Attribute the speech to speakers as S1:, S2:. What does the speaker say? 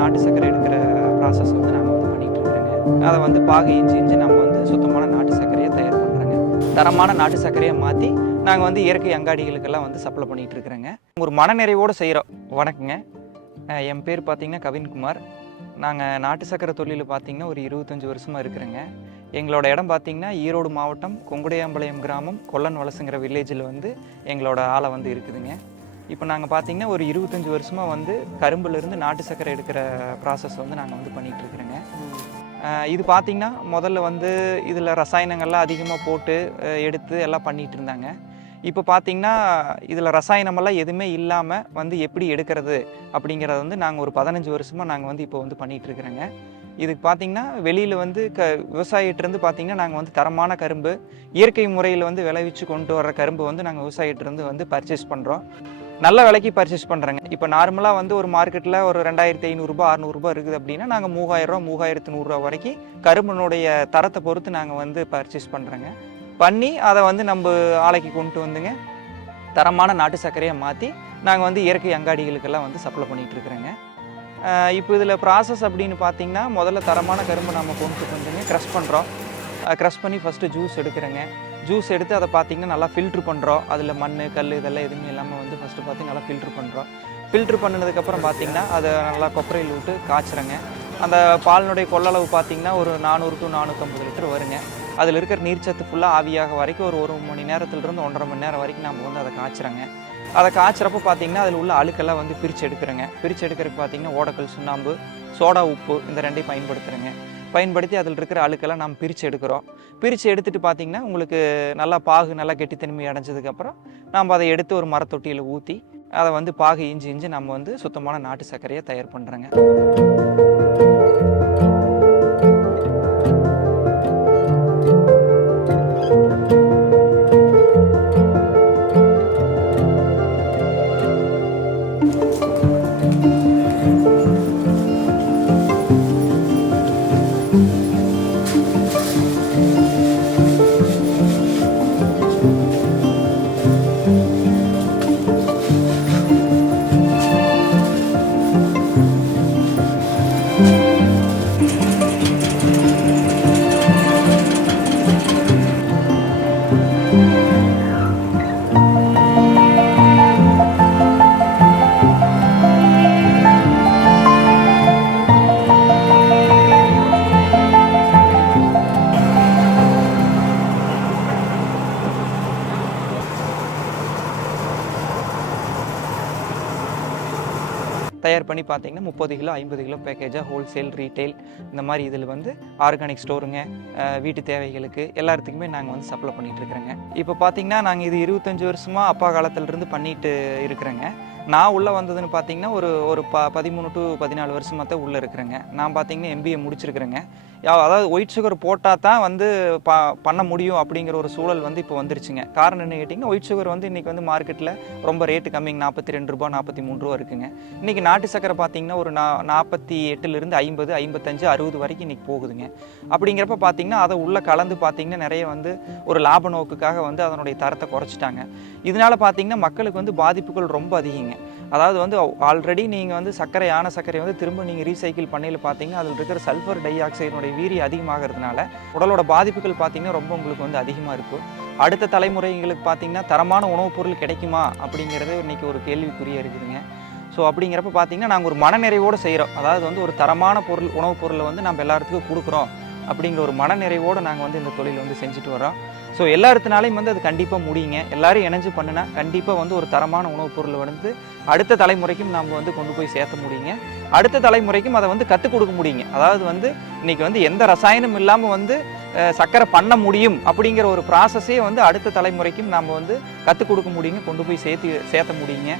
S1: நாட்டு சர்க்கரை எடுக்கிற ப்ராசஸ் வந்து நாங்கள் வந்து பண்ணிகிட்டு இருக்கிறோங்க அதை வந்து பாகு இஞ்சி இஞ்சி நம்ம வந்து சுத்தமான நாட்டு சர்க்கரையை தயார் பண்ணுறோங்க தரமான நாட்டு சர்க்கரையை மாற்றி நாங்கள் வந்து இயற்கை அங்காடிகளுக்கெல்லாம் வந்து சப்ளை பண்ணிகிட்டு இருக்கிறோங்க. ஒரு மனநிறைவோடு செய்கிறோம் வணக்கங்க. என் பேர் பார்த்தீங்கன்னா கவின்குமார். நாங்கள் நாட்டு சக்கரை தொழில் பார்த்தீங்கன்னா ஒரு இருபத்தஞ்சி வருஷமாக இருக்கிறேங்க. எங்களோட இடம் பார்த்தீங்கன்னா ஈரோடு மாவட்டம் கொங்குடையாம்பாளையம் கிராமம் கொல்லன் வலசுங்கிற வில்லேஜில் வந்து எங்களோட ஆளை வந்து இருக்குதுங்க. இப்போ நாங்கள் பார்த்தீங்கன்னா ஒரு இருபத்தஞ்சி வருஷமாக வந்து கரும்புலேருந்து நாட்டு சக்கரை எடுக்கிற ப்ராசஸ் வந்து நாங்கள் வந்து அஹ் இது பார்த்தீங்கன்னா முதல்ல வந்து இதில் ரசாயனங்கள்லாம் அதிகமாக போட்டு எடுத்து எல்லாம் பண்ணிகிட்டு இருந்தாங்க இப்போ பார்த்தீங்கன்னா இதில் ரசாயனமெல்லாம் எதுவுமே இல்லாமல் வந்து எப்படி எடுக்கிறது அப்படிங்கிறத வந்து நாங்கள் ஒரு பதினஞ்சு வருஷமாக நாங்கள் வந்து இப்போ வந்து பண்ணிகிட்டு இருக்கிறோங்க இதுக்கு பார்த்தீங்கன்னா வெளியில் வந்து க விவசாயிட்டிருந்து பார்த்தீங்கன்னா நாங்கள் வந்து தரமான கரும்பு இயற்கை முறையில் வந்து விளைவிச்சு கொண்டு வர கரும்பு வந்து நாங்கள் விவசாயிட்டிருந்து வந்து பர்ச்சேஸ் பண்ணுறோம் நல்ல விலைக்கு பர்ச்சேஸ் பண்ணுறோங்க இப்போ நார்மலாக வந்து ஒரு மார்க்கெட்டில் ஒரு ரெண்டாயிரத்தி ஐநூறுரூபா அறநூறுபா இருக்குது அப்படின்னா நாங்கள் மூவாயிரரூவா மூவாயிரத்து நூறுரூவா வரைக்கும் கரும்பினுடைய தரத்தை பொறுத்து நாங்கள் வந்து பர்ச்சேஸ் பண்ணுறோங்க பண்ணி அதை வந்து நம்ம ஆலைக்கு கொண்டு வந்துங்க. தரமான நாட்டு சர்க்கரையை மாற்றி நாங்கள் வந்து இயற்கை அங்காடிகளுக்கெல்லாம் வந்து சப்ளை பண்ணிகிட்டு இருக்கிறோங்க. இப்போ இதில் ப்ராசஸ் அப்படின்னு பார்த்தீங்கன்னா முதல்ல தரமான கரும்பு நம்ம கொண்டு வந்துங்க க்ரஷ் பண்ணுறோம் க்ரஷ் பண்ணி ஃபஸ்ட்டு ஜூஸ் எடுக்கிறேங்க. ஜூஸ் எடுத்து அதை பார்த்தீங்கன்னா நல்லா ஃபில்ட்ரு பண்ணுறோம் அதில் மண் கல் இதெல்லாம் எதுவுமே இல்லாமல் வந்து ஃபஸ்ட்டு பார்த்தீங்கன்னா நல்லா ஃபில்ட்ரு பண்ணுறோம் ஃபில்ட்ரு பண்ணதுக்கப்புறம் பார்த்தீங்கன்னா அதை நல்லா கொப்பரையில் விட்டு காய்ச்சுறேங்க. அந்த பாலினுடைய கொள்ளளவு பார்த்தீங்கன்னா ஒரு நானூறு டு நானூற்றம்பது லிட்டர் வருங்க. அதில் இருக்கிற நீர்ச்சத்து ஃபுல்லாக ஆவியாக வரைக்கும் ஒரு ஒரு மணி நேரத்துலேருந்து ஒன்றரை மணி நேரம் வரைக்கும் நம்ம வந்து அதை காய்ச்சுறோங்க. அதை காய்ச்சறப்ப பார்த்தீங்கன்னா அதில் உள்ள அழுக்கெல்லாம் வந்து பிரித்து எடுக்கிறேங்க. பிரித்து எடுக்கிறதுக்கு பார்த்தீங்கன்னா ஓடக்கல் சுண்ணாம்பு சோடா உப்பு இந்த ரெண்டையும் பயன்படுத்துகிறேங்க பயன்படுத்தி அதில் இருக்கிற அழுக்கெல்லாம் நாம் பிரித்து எடுக்கிறோம். பிரித்து எடுத்துகிட்டு பார்த்தீங்கன்னா உங்களுக்கு நல்லா பாகு நல்லா கெட்டித்தன்மை அடைஞ்சதுக்கப்புறம் நாம் அதை எடுத்து ஒரு மரத்தொட்டியில் ஊற்றி அதை வந்து பாகு இஞ்சி இஞ்சி நம்ம வந்து சுத்தமான நாட்டு சர்க்கரையை தயார் பண்ணுறோங்க தயார் பண்ணி பார்த்தீங்கன்னா முப்பது கிலோ ஐம்பது கிலோ பேக்கேஜாக ஹோல்சேல் ரீட்டைல் இந்த மாதிரி இதில் வந்து ஆர்கானிக் ஸ்டோருங்க வீட்டு தேவைகளுக்கு எல்லாத்துக்குமே நாங்கள் வந்து சப்ளை பண்ணிகிட்டு இருக்கிறோங்க. இப்போ பார்த்தீங்கன்னா நாங்கள் இது இருபத்தஞ்சி வருஷமாக அப்பா காலத்திலிருந்து பண்ணிட்டு இருக்கிறேங்க. நான் உள்ளே வந்ததுன்னு பார்த்தீங்கன்னா ஒரு ஒரு ப பதிமூணு டு பதினாலு வருஷமாக தான் உள்ளே இருக்கிறேங்க. நான் பார்த்தீங்கன்னா எம்பிஏ முடிச்சிருக்கிறேங்க. அதாவது ஒயிட் சுகர் போட்டால் தான் வந்து ப பண்ண முடியும் அப்படிங்கிற ஒரு சூழல் வந்து இப்போ வந்துருச்சுங்க. காரணம் என்ன கேட்டிங்கன்னா ஒயிட் சுகர் வந்து இன்றைக்கி வந்து மார்க்கெட்டில் ரொம்ப ரேட்டு கம்மிங்க. நாற்பத்தி ரெண்டு ரூபா நாற்பத்தி மூணு ரூபா இருக்குங்க. இன்றைக்கி நாட்டு சக்கரை பார்த்தீங்கன்னா ஒரு நா நாற்பத்தி எட்டுலேருந்து ஐம்பது ஐம்பத்தஞ்சு அறுபது வரைக்கும் இன்றைக்கி போகுதுங்க. அப்படிங்கிறப்ப பார்த்தீங்கன்னா அதை உள்ளே கலந்து பார்த்தீங்கன்னா நிறைய வந்து ஒரு லாப நோக்குக்காக வந்து அதனுடைய தரத்தை குறைச்சிட்டாங்க. இதனால பார்த்தீங்கன்னா மக்களுக்கு வந்து பாதிப்புகள் ரொம்ப அதிகங்க. அதாவது வந்து ஆல்ரெடி நீங்கள் வந்து சர்க்கரை யானை சர்க்கரை வந்து திரும்ப நீங்கள் ரீசைக்கிள் பண்ணையில் பார்த்தீங்கன்னா அதில் இருக்கிற சல்ஃபர் டை ஆக்சைடினுடைய வீரி அதிகமாகிறதுனால உடலோட பாதிப்புகள் பார்த்தீங்கன்னா ரொம்ப உங்களுக்கு வந்து அதிகமாக இருக்கும் அடுத்த தலைமுறைகளுக்கு பார்த்தீங்கன்னா தரமான உணவுப் பொருள் கிடைக்குமா அப்படிங்கிறது இன்றைக்கி ஒரு கேள்விக்குறியாக இருக்குதுங்க. ஸோ அப்படிங்கிறப்ப பார்த்தீங்கன்னா நாங்கள் ஒரு மனநிறைவோடு செய்கிறோம் அதாவது வந்து ஒரு தரமான பொருள் உணவுப் பொருளை வந்து நம்ம எல்லாத்துக்கும் கொடுக்குறோம் அப்படிங்கிற ஒரு மனநிறைவோடு நாங்கள் வந்து இந்த தொழில் வந்து செஞ்சுட்டு வரோம் ஸோ எல்லாத்துனாலையும் வந்து அது கண்டிப்பாக முடியுங்க. எல்லாரும் இணைஞ்சு பண்ணுனா கண்டிப்பாக வந்து ஒரு தரமான உணவுப் பொருளை வந்து அடுத்த தலைமுறைக்கும் நம்ம வந்து கொண்டு போய் சேர்த்த முடியுங்க. அடுத்த தலைமுறைக்கும் அதை வந்து கற்றுக் கொடுக்க முடியுங்க. அதாவது வந்து இன்றைக்கி வந்து எந்த ரசாயனம் இல்லாமல் வந்து சக்கரை பண்ண முடியும் அப்படிங்கிற ஒரு ப்ராசஸே வந்து அடுத்த தலைமுறைக்கும் நாம் வந்து கற்றுக் கொடுக்க முடியுங்க. கொண்டு போய் சேர்த்து சேர்த்த முடியுங்க.